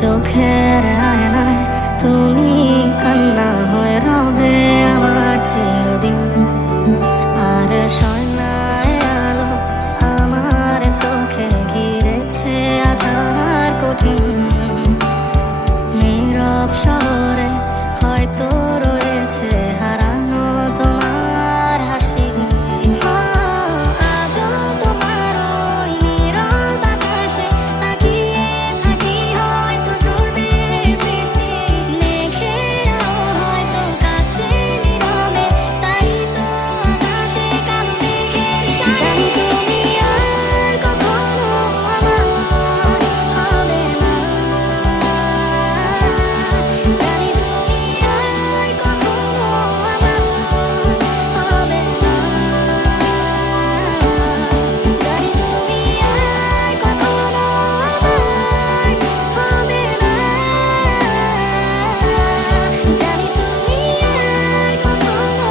চোখের আয়নায় তুমি কান্না হয়ে রবে আমার চিরদিন। আর সয়নায় আলো আমার চোখে ঘিরেছে আধার কঠিন। নীরব শহরে হয়তো রয়েছে হারানো তোমার হাসি। আজও তোমার ওই নীরব আকাশে তাকিয়ে থাকি, হয়তো ঝরবে বৃষ্টি। মেঘেরাও হয়তো কাছে নীরবে, তাই তো আকাশে কালো মেঘের সাথে। জানি তুমি আর কখনো আমার হবে না, জানি তুমি আর কখনো আমার হবে না, জানি তুমি আর কখনো আমার হবে না, জানি তুমি আর কখনো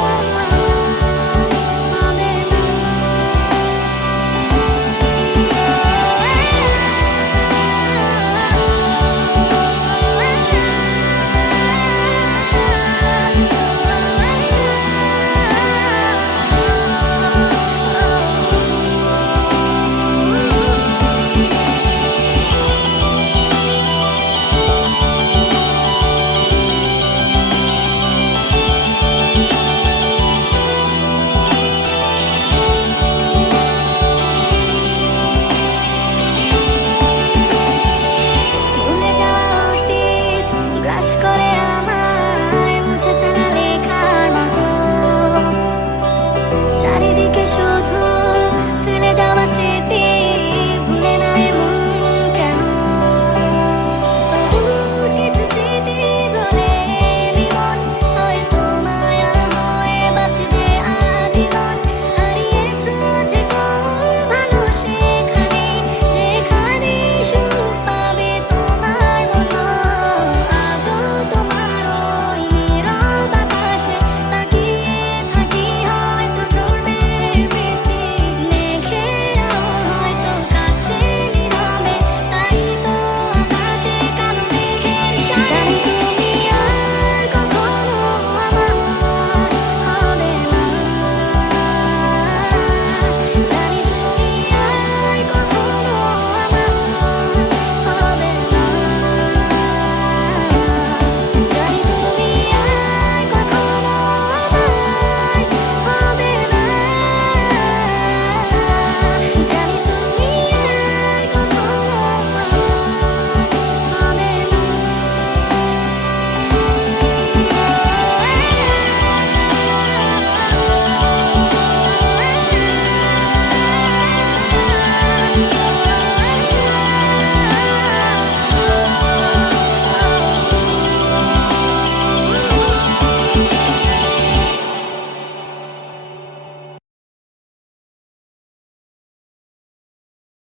ভুলে যাওয়া অতীত গ্রাস করে